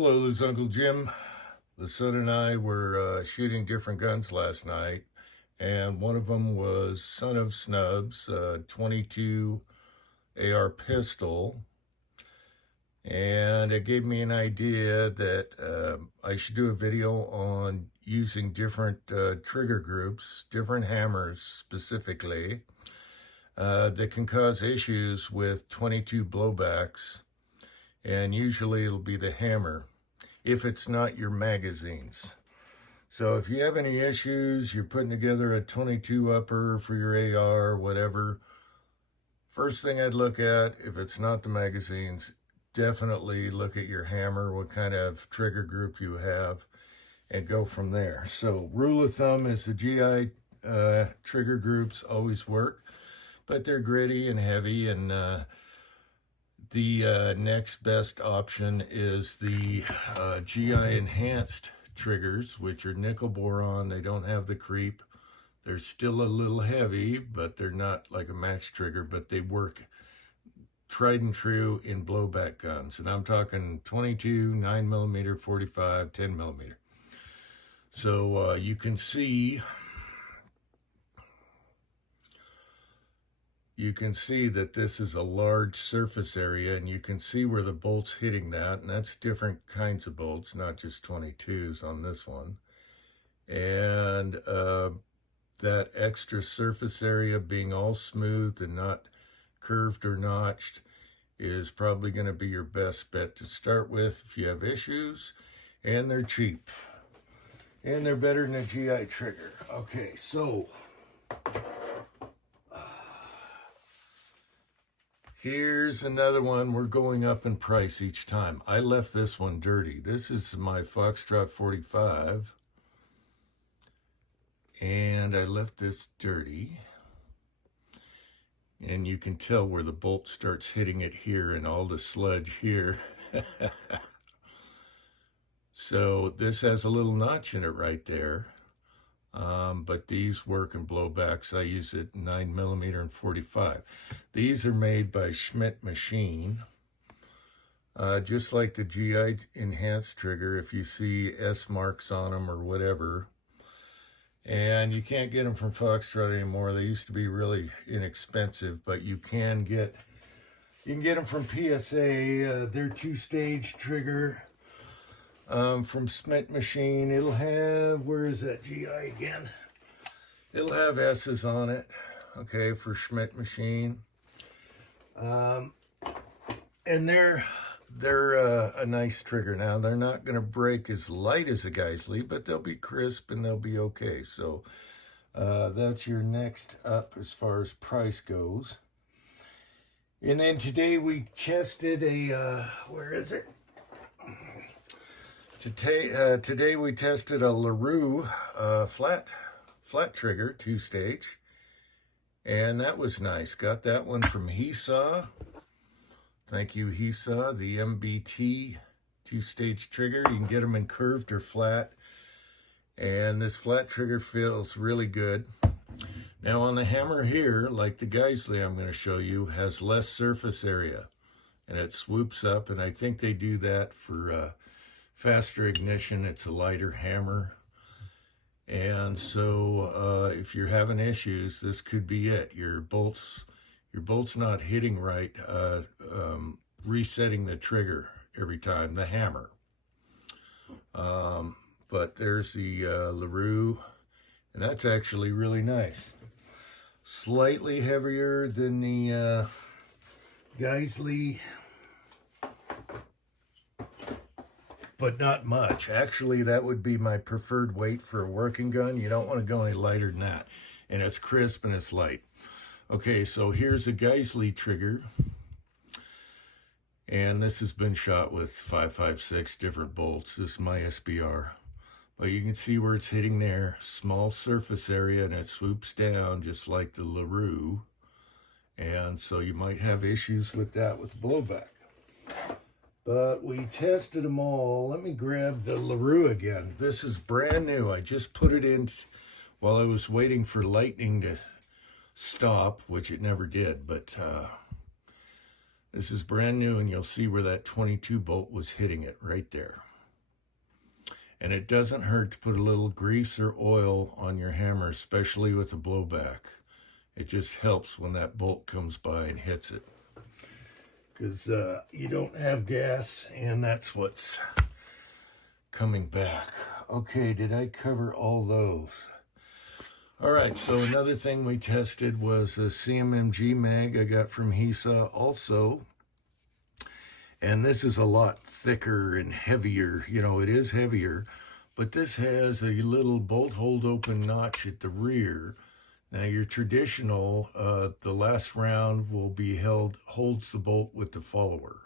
Hello, this is Uncle Jim. The son and I were shooting different guns last night, and one of them was Son of Snubs, 22 AR pistol, and it gave me an idea that I should do a video on using different trigger groups, different hammers specifically, that can cause issues with 22 blowbacks, and usually it'll be the hammer if it's not your magazines. So if you have any issues, you're putting together a 22 upper for your AR, whatever, first thing I'd look at, if it's not the magazines, definitely look at your hammer, what kind of trigger group you have, and go from there. So rule of thumb is the GI trigger groups always work, but they're gritty and heavy, and the next best option is the GI enhanced triggers, which are nickel boron. They don't have the creep. They're still a little heavy, but they're not like a match trigger, but they work tried and true in blowback guns. And I'm talking 22, 9mm, 45, 10mm. So you can see that this is a large surface area, and you can see where the bolt's hitting that, and that's different kinds of bolts, not just 22s on this one. And that extra surface area being all smooth and not curved or notched is probably going to be your best bet to start with if you have issues, and they're cheap. And they're better than a GI trigger. Okay, so here's another one. We're going up in price each time. I left this one dirty. This is my Foxtrot 45. And I left this dirty. And you can tell where the bolt starts hitting it here and all the sludge here. So this has a little notch in it right there. But these work in blowbacks. I use it 9mm and 45. These are made by Schmidt Machine. Just like the GI enhanced trigger, if you see S marks on them or whatever. And you can't get them from Foxtrot anymore. They used to be really inexpensive, but you can get them from PSA. Their two-stage trigger. From Schmidt Machine, it'll have, where is that GI again? It'll have S's on it, okay, for Schmidt Machine. And they're a nice trigger. Now, they're not going to break as light as a Geissele, but they'll be crisp and they'll be okay. So that's your next up as far as price goes. And then today we tested a, where is it? Today we tested a LaRue flat trigger, two-stage, and that was nice. Got that one from Heesaw. Thank you, Heesaw. The MBT two-stage trigger. You can get them in curved or flat, and this flat trigger feels really good. Now on the hammer here, like the Geissele I'm going to show you, has less surface area, and it swoops up, and I think they do that for faster ignition. It's a lighter hammer, and so if you're having issues, this could be it. Your bolt's not hitting right, resetting the trigger every time, the hammer. But there's the LaRue, and that's actually really nice. Slightly heavier than the Geissele, but not much. Actually, that would be my preferred weight for a working gun. You don't want to go any lighter than that. And it's crisp and it's light. Okay, so here's a Geissele trigger. And this has been shot with 5.56 different bolts. This is my SBR. But you can see where it's hitting there. Small surface area, and it swoops down just like the LaRue. And so you might have issues with that with blowback. But we tested them all. Let me grab the LaRue again. This is brand new. I just put it in while I was waiting for lightning to stop, which it never did. But this is brand new, and you'll see where that 22 bolt was hitting it right there. And it doesn't hurt to put a little grease or oil on your hammer, especially with a blowback. It just helps when that bolt comes by and hits it. Because you don't have gas, and that's what's coming back. Okay, did I cover all those? All right, so another thing we tested was a CMMG mag I got from HESA also. And this is a lot thicker and heavier. You know, it is heavier, but this has a little bolt hold open notch at the rear. Now your traditional, the last round will be holds the bolt with the follower.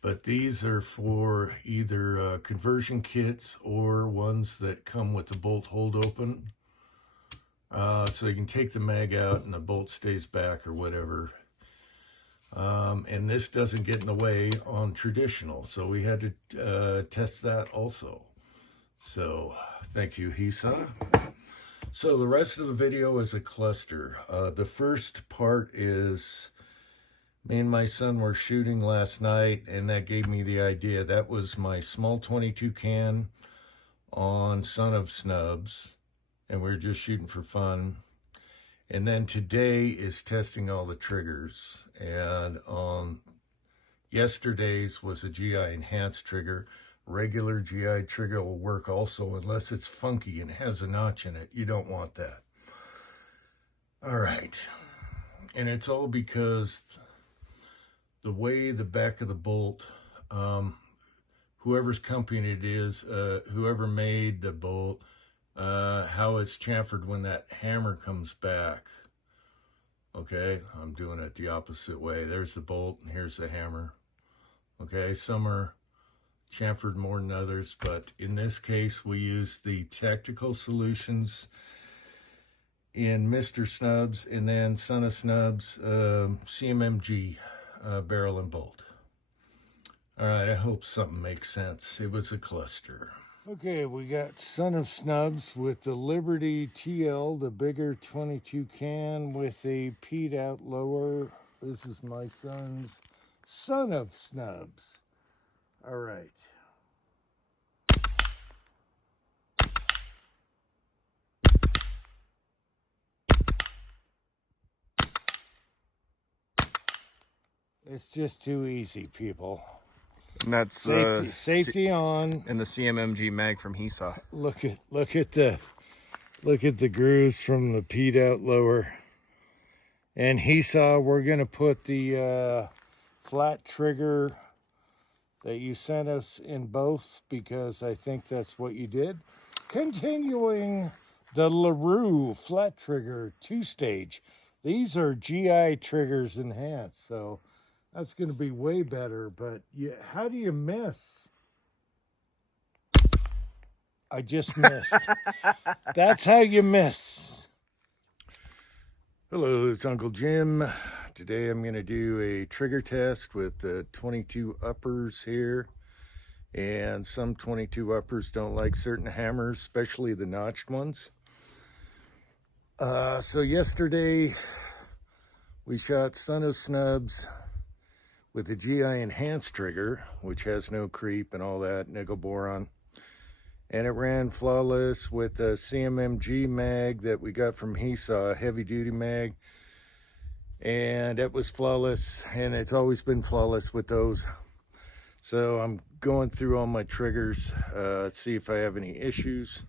But these are for either conversion kits or ones that come with the bolt hold open. So you can take the mag out and the bolt stays back or whatever. And this doesn't get in the way on traditional. So we had to test that also. So thank you, HESA. So the rest of the video is a cluster. The first part is me and my son were shooting last night, and that gave me the idea. That was my small 22 can on Son of Snubs, and we were just shooting for fun. And then today is testing all the triggers. And on yesterday's was a GI enhanced trigger. Regular GI trigger will work also unless it's funky and has a notch in it. You don't want that. All right. And it's all because the way the back of the bolt, whoever's company it is, whoever made the bolt, how it's chamfered when that hammer comes back. Okay, I'm doing it the opposite way. There's the bolt and here's the hammer. Okay, some are chamfered more than others, but in this case we use the Tactical Solutions in Mr. Snubs, and then Son of Snubs CMMG barrel and bolt. All right, I hope something makes sense. It was a cluster. Okay, we got Son of Snubs with the Liberty TL, the bigger 22 can with a peed out lower. This is my son's Son of Snubs. All right. It's just too easy, people. And that's safety on. And the CMMG mag from HESA. Look at the grooves from the peed out lower. And HESA, we're gonna put the flat trigger that you sent us in both, because I think that's what you did. Continuing the LaRue flat trigger 2-stage. These are GI triggers enhanced, so that's going to be way better. But how do you miss? I just missed. That's how you miss. Hello, it's Uncle Jim. Today I'm going to do a trigger test with the 22 uppers here. And some 22 uppers don't like certain hammers, especially the notched ones. So yesterday we shot Son of Snubs with the GI enhanced trigger, which has no creep and all that, nickel boron. And it ran flawless with a CMMG mag that we got from HESA, heavy duty mag. And it was flawless, and it's always been flawless with those. So I'm going through all my triggers, see if I have any issues.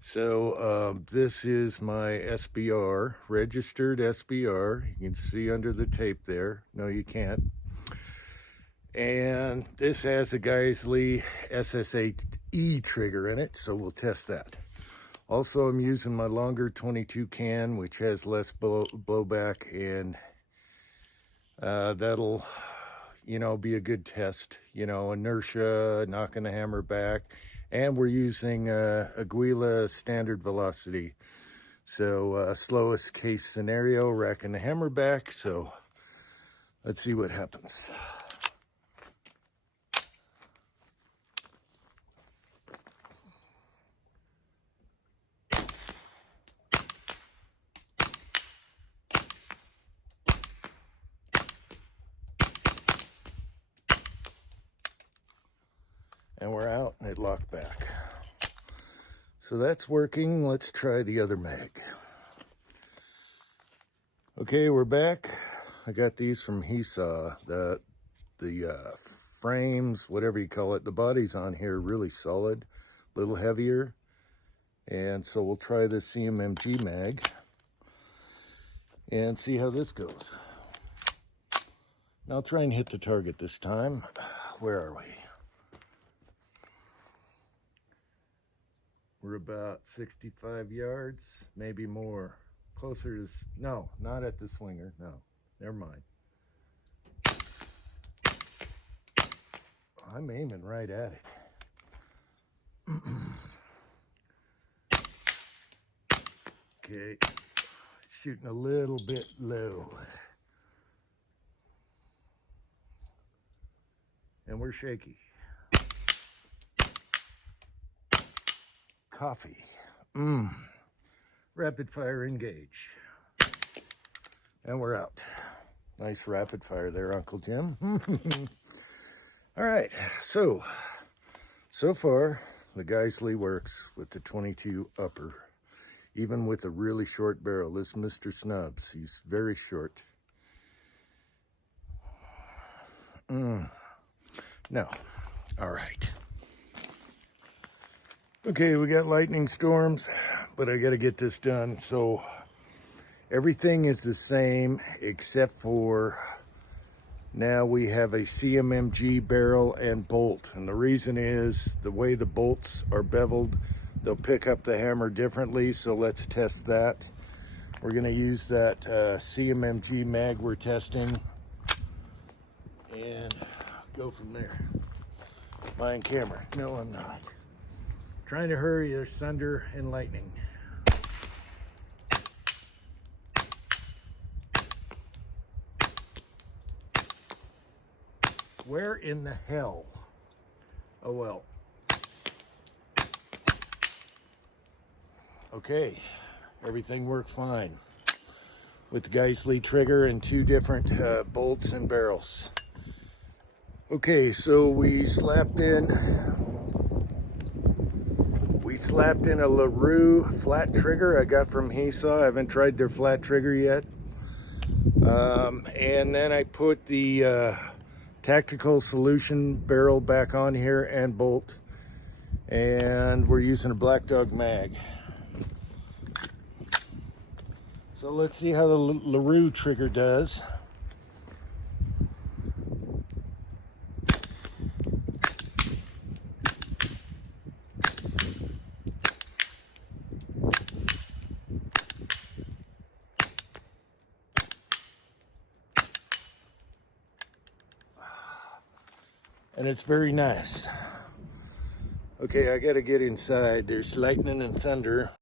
So this is my SBR, registered SBR. You can see under the tape there. No, you can't. And this has a Geissele SS8E trigger in it, so we'll test that. Also, I'm using my longer 22 can, which has less blowback, and that'll, you know, be a good test. You know, inertia, knocking the hammer back. And we're using Aguila standard velocity. So slowest case scenario, racking the hammer back. So let's see what happens. And we're out and it locked back. So that's working. Let's try the other mag. Okay, we're back. I got these from Hesaw. The frames, whatever you call it, the body's on here really solid, a little heavier. And so we'll try this CMMG mag and see how this goes. Now I'll try and hit the target this time. Where are we? We're about 65 yards, maybe more. Closer to, no, not at the swinger, no, never mind. I'm aiming right at it. Okay, shooting a little bit low. And we're shaky. Coffee. Rapid fire engage. And we're out. Nice rapid fire there, Uncle Jim. All right, so far, the Geissele works with the 22 upper. Even with a really short barrel. This Mr. Snubs, he's very short. No. All right. Okay, we got lightning storms, but I got to get this done. So everything is the same except for now we have a CMMG barrel and bolt. And the reason is the way the bolts are beveled, they'll pick up the hammer differently. So let's test that. We're going to use that CMMG mag we're testing and go from there. Buying camera. No, I'm not. Trying to hurry, there's thunder and lightning. Where in the hell? Oh well. Okay, everything worked fine with the Geissele trigger and two different bolts and barrels. Okay, so we slapped in a LaRue flat trigger I got from Hesaw. I haven't tried their flat trigger yet. And then I put the Tactical Solution barrel back on here and bolt. And we're using a Black Dog mag. So let's see how the LaRue trigger does. And it's very nice. Okay, I gotta get inside. There's lightning and thunder.